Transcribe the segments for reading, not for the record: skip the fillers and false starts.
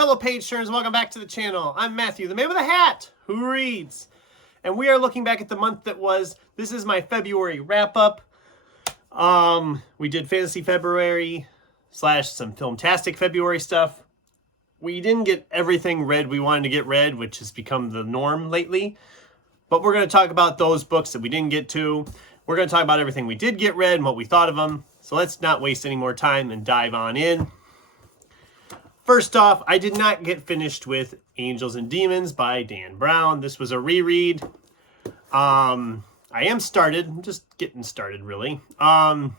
fellow page turners, welcome back to the channel. I'm Matthew, the man with a hat who reads. And we are looking back at the month that was. This is my February wrap-up. We did Fantasy February / some Filmtastic February stuff. We didn't get everything read we wanted to get read, which has become the norm lately. But we're going to talk about those books that we didn't get to. We're going to talk about everything we did get read and what we thought of them. So let's not waste any more time and dive on in. First off, I did not get finished with Angels and Demons by Dan Brown. This was a reread. I am started. I'm just getting started, really. I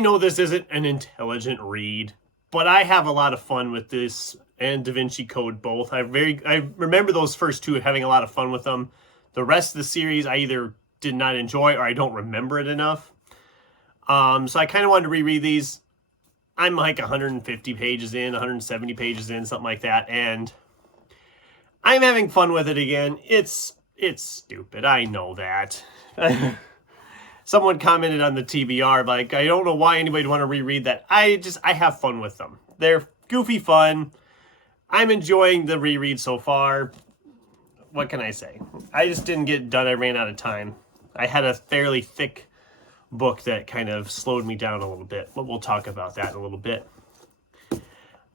know this isn't an intelligent read, but I have a lot of fun with this and Da Vinci Code both. I remember those first two having a lot of fun with them. The rest of the series I either did not enjoy or I don't remember it enough. So I kind of wanted to reread these. I'm like 150 pages in, 170 pages in, something like that, and I'm having fun with it again. It's stupid. I know that. Someone commented on the TBR, like, I don't know why anybody would want to reread that. I have fun with them. They're goofy fun. I'm enjoying the reread so far. What can I say? I just didn't get it done. I ran out of time. I had a fairly thick book that kind of slowed me down a little bit, but we'll talk about that in a little bit.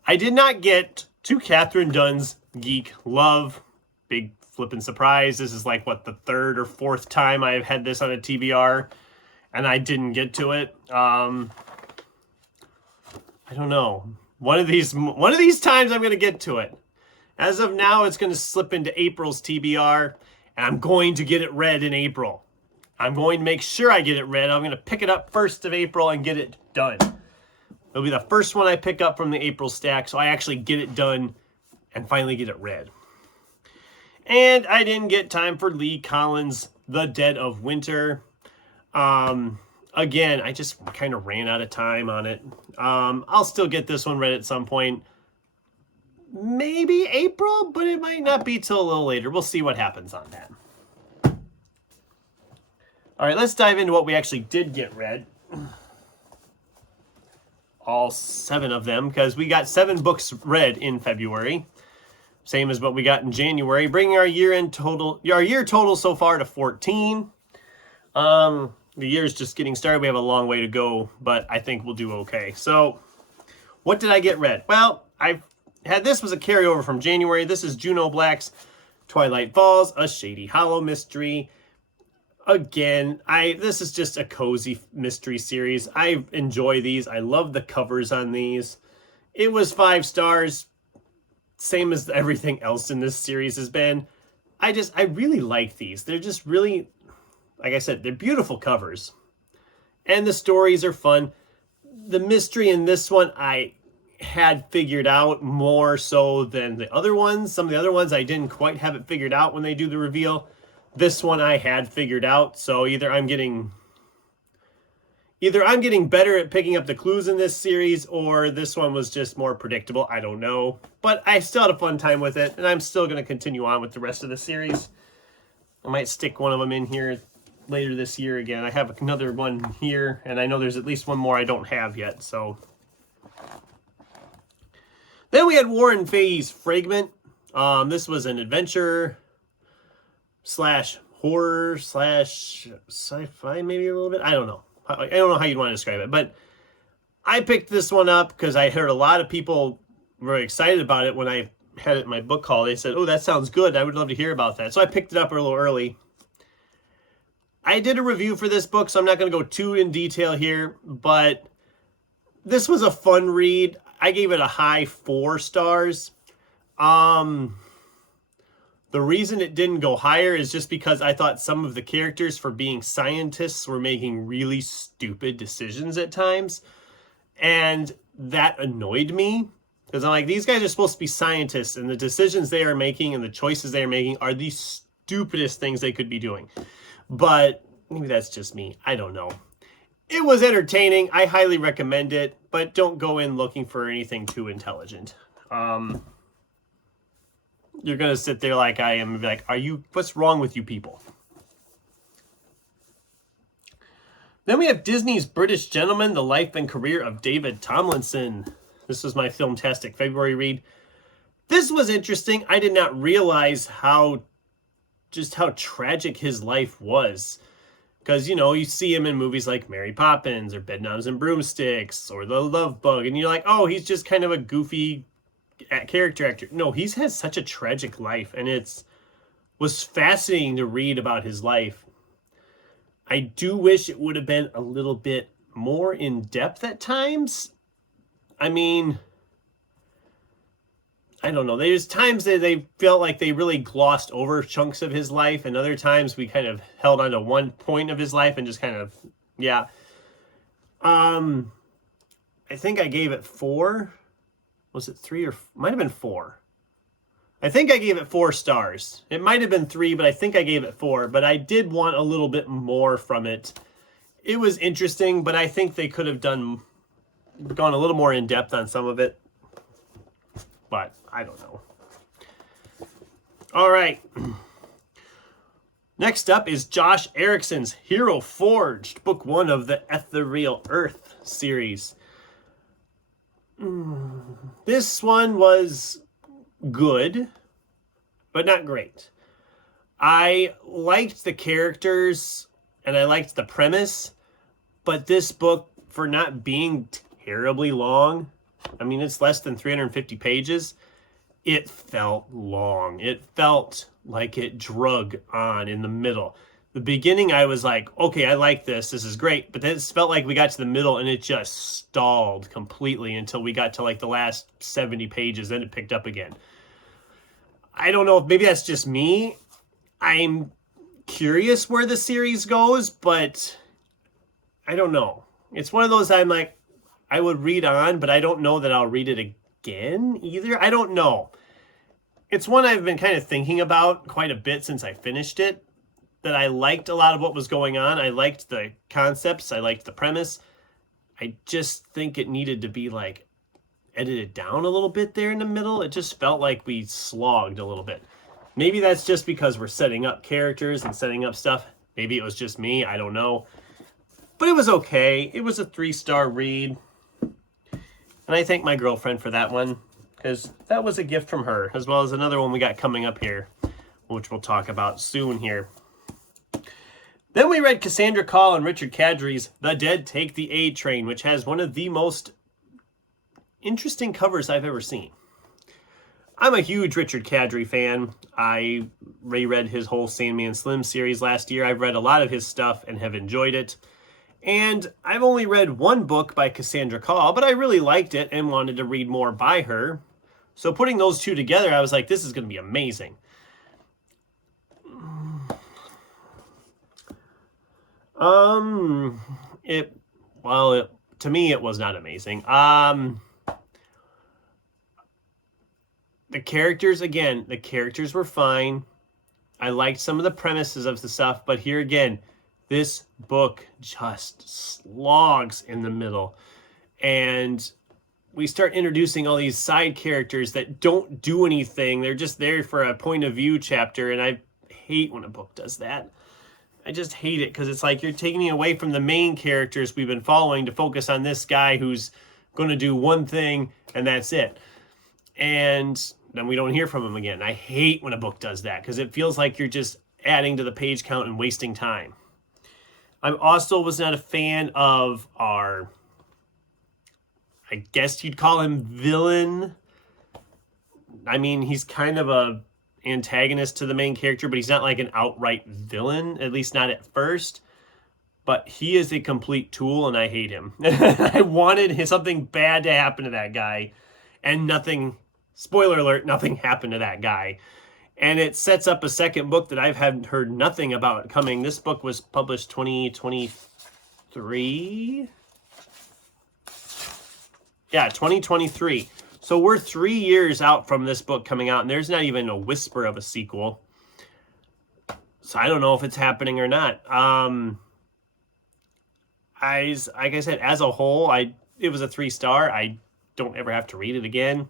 I did not get to Katherine Dunn's Geek Love. Big flippin' surprise. This is like, what, the third or fourth time I've had this on a TBR, and I didn't get to it. I don't know. One of these times I'm going to get to it. As of now, it's going to slip into April's TBR, and I'm going to get it read in April. I'm going to make sure I get it read. I'm going to pick it up 1st of April and get it done. It'll be the first one I pick up from the April stack, so I actually get it done and finally get it read. And I didn't get time for Lee Collins' The Dead of Winter. Again, I just kind of ran out of time on it. I'll still get this one read at some point. Maybe April, but it might not be till a little later. We'll see what happens on that. All right, let's dive into what we actually did get read. All 7 of them, because we got 7 books read in February. Same as what we got in January, bringing our year total so far to 14. The year's just getting started. We have a long way to go, but I think we'll do okay. So, what did I get read? Well, this was a carryover from January. This is Juno Black's Twilight Falls, a Shady Hollow mystery. Again, this is just a cozy mystery series. I enjoy these. I love the covers on these. It was 5 stars, same as everything else in this series has been. I really like these. They're just really, like I said, they're beautiful covers. And the stories are fun. The mystery in this one I had figured out more so than the other ones. Some of the other ones I didn't quite have it figured out when they do the reveal. This one I had figured out, so either I'm getting better at picking up the clues in this series, or this one was just more predictable. I don't know. But I still had a fun time with it, and I'm still going to continue on with the rest of the series. I might stick one of them in here later this year again. I have another one here, and I know there's at least one more I don't have yet, so. Then we had Warren Fahey's Fragment. This was an adventure / horror / sci-fi, maybe a little bit. I don't know. I don't know how you'd want to describe it, but I picked this one up because I heard a lot of people were excited about it when I had it in my book haul. They said, oh, that sounds good. I would love to hear about that. So I picked it up a little early. I did a review for this book, so I'm not going to go too in detail here, but this was a fun read. I gave it a high 4 stars. The reason it didn't go higher is just because I thought some of the characters, for being scientists, were making really stupid decisions at times. And that annoyed me. Because I'm like, these guys are supposed to be scientists, and the decisions they are making and the choices they are making are the stupidest things they could be doing. But maybe that's just me. I don't know. It was entertaining. I highly recommend it, but don't go in looking for anything too intelligent. You're going to sit there like I am and be like, what's wrong with you people? Then we have Disney's British Gentleman, The Life and Career of David Tomlinson. This was my Filmtastic February read. This was interesting. I did not realize how tragic his life was. Because, you see him in movies like Mary Poppins or Bedknobs and Broomsticks or The Love Bug, and you're like, oh, he's just kind of a goofy character actor. No, he's had such a tragic life, and was fascinating to read about his life. I do wish it would have been a little bit more in depth at times. I mean, I don't know. There's times that they felt like they really glossed over chunks of his life, and other times we kind of held on to one point of his life and just kind of, yeah. I think I gave it 4. Was it 3 or might have been 4? I think I gave it 4 stars. It might have been 3, but I think I gave it 4. But I did want a little bit more from it. It was interesting, but I think they could have gone a little more in depth on some of it. But I don't know. All right. Next up is Josh Erickson's Hero Forged, book 1 of the Ethereal Earth series. This one was good, but not great. I liked the characters and I liked the premise, but this book, for not being terribly long, I mean, it's less than 350 pages, it felt long. It felt like it drug on in the middle. The beginning, I was like, okay, I like this. This is great. But then it felt like we got to the middle and it just stalled completely until we got to like the last 70 pages. Then it picked up again. I don't know if maybe that's just me. I'm curious where the series goes, but I don't know. It's one of those I'm like, I would read on, but I don't know that I'll read it again either. I don't know. It's one I've been kind of thinking about quite a bit since I finished it, that I liked a lot of what was going on. I liked the concepts. I liked the premise. I just think it needed to be like edited down a little bit there in the middle. It just felt like we slogged a little bit. Maybe that's just because we're setting up characters and setting up stuff. Maybe it was just me. I don't know. But it was okay. It was a 3-star read. And I thank my girlfriend for that one, because that was a gift from her, as well as another one we got coming up here, which we'll talk about soon here. Then we read Cassandra Call and Richard Kadri's The Dead Take the A Train, which has one of the most interesting covers I've ever seen. I'm a huge Richard Kadri fan. I reread his whole Sandman Slim series last year. I've read a lot of his stuff and have enjoyed it. And I've only read one book by Cassandra Call, but I really liked it and wanted to read more by her. So putting those two together, I was like, this is going to be amazing. To me, it was not amazing. The characters were fine. I liked some of the premises of the stuff, but here again, this book just slogs in the middle. And we start introducing all these side characters that don't do anything. They're just there for a point of view chapter. And I hate when a book does that. I just hate it because it's like you're taking me away from the main characters we've been following to focus on this guy who's going to do one thing and that's it. And then we don't hear from him again. I hate when a book does that because it feels like you're just adding to the page count and wasting time. I also was not a fan of our, I guess you'd call him villain. I mean, he's kind of a antagonist to the main character, but he's not like an outright villain, at least not at first. But he is a complete tool, and I hate him. I wanted something bad to happen to that guy, and nothing, spoiler alert, nothing happened to that guy. And it sets up a second book that I've heard nothing about coming. This book was published 2023. Yeah, 2023. So we're 3 years out from this book coming out, and there's not even a whisper of a sequel. So I don't know if it's happening or not. Like I said, as a whole, it was a 3-star. I don't ever have to read it again.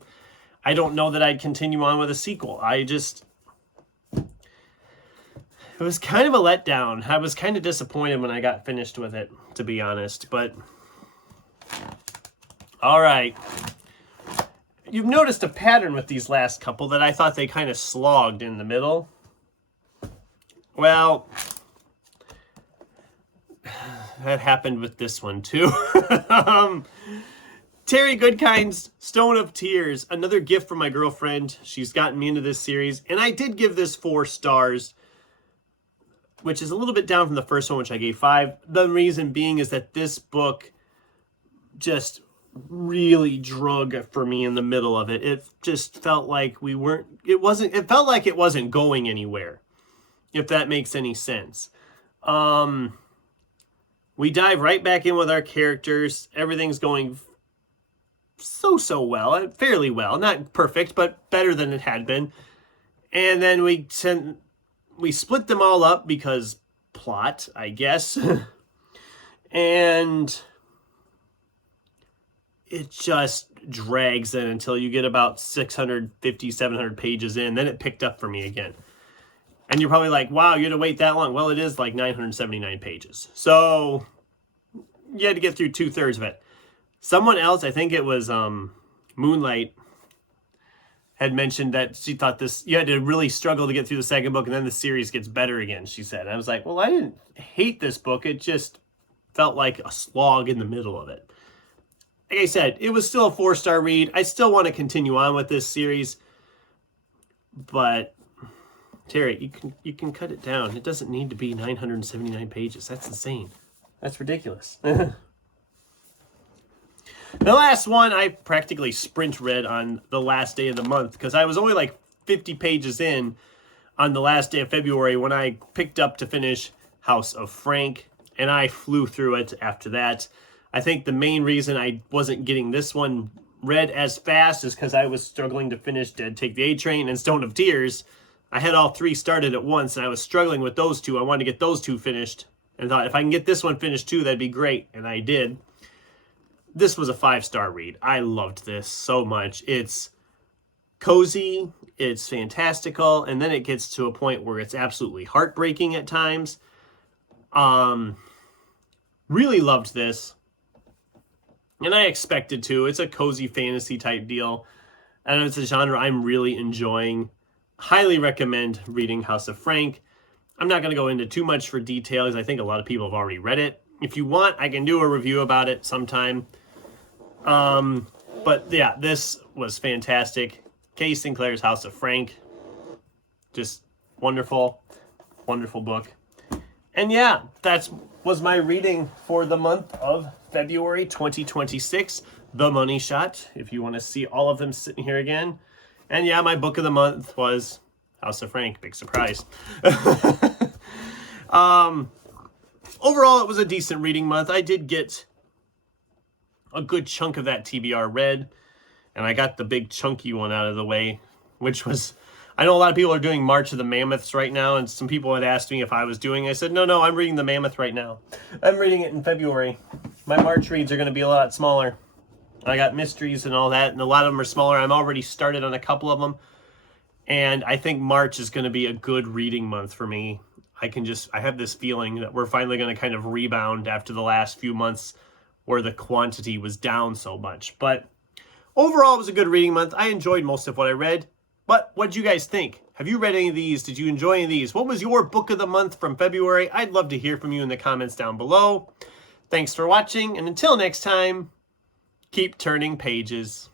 I don't know that I'd continue on with a sequel. It was kind of a letdown. I was kind of disappointed when I got finished with it, to be honest. But, all right. you've noticed a pattern with these last couple that I thought they kind of slogged in the middle. Well, that happened with this one too. Terry Goodkind's Stone of Tears, another gift from my girlfriend. She's gotten me into this series, and I did give this 4 stars, which is a little bit down from the first one, which I gave 5. The reason being is that this book just really drug for me in the middle of it. It just felt like it felt like it wasn't going anywhere, if that makes any sense. We dive right back in with our characters. Everything's going so well, fairly well, not perfect, but better than it had been. And then we split them all up because plot, I guess. And it just drags in until you get about 650, 700 pages in. Then it picked up for me again. And you're probably like, wow, you had to wait that long. Well, it is like 979 pages. So you had to get through 2/3 of it. Someone else, I think it was Moonlight, had mentioned that she thought you had to really struggle to get through the second book, and then the series gets better again, she said. And I was like, well, I didn't hate this book. It just felt like a slog in the middle of it. Like I said, it was still a 4-star read. I still want to continue on with this series. But, Terry, you can cut it down. It doesn't need to be 979 pages. That's insane. That's ridiculous. The last one I practically sprint read on the last day of the month because I was only like 50 pages in on the last day of February when I picked up to finish House of Frank, and I flew through it after that. I think the main reason I wasn't getting this one read as fast is because I was struggling to finish Dead Take the A Train and Stone of Tears. I had all 3 started at once, and I was struggling with those 2. I wanted to get those 2 finished, and thought if I can get this one finished too, that'd be great, and I did. This was a 5-star read. I loved this so much. It's cozy, it's fantastical, and then it gets to a point where it's absolutely heartbreaking at times. Really loved this. And I expected to. It's a cozy fantasy type deal. And it's a genre I'm really enjoying. Highly recommend reading House of Frank. I'm not going to go into too much for details. I think a lot of people have already read it. If you want, I can do a review about it sometime. But yeah, this was fantastic. Kay Sinclair's House of Frank. Just wonderful, wonderful book. And yeah, that was my reading for the month of February 2026. The Money Shot, if you want to see all of them sitting here again. And yeah, my book of the month was House of Frank. Big surprise. Overall, it was a decent reading month. I did get a good chunk of that TBR read, and I got the big chunky one out of the way, which was, I know a lot of people are doing March of the Mammoths right now, and some people had asked me if I was doing it. I said, no, I'm reading the Mammoth right now. I'm reading it in February. My March reads are going to be a lot smaller. I got mysteries and all that, and a lot of them are smaller. I'm already started on a couple of them, and I think March is going to be a good reading month for me. I have this feeling that we're finally going to kind of rebound after the last few months where the quantity was down so much. But overall, it was a good reading month. I enjoyed most of what I read. But what did you guys think? Have you read any of these? Did you enjoy any of these? What was your book of the month from February? I'd love to hear from you in the comments down below. Thanks for watching, and until next time, keep turning pages.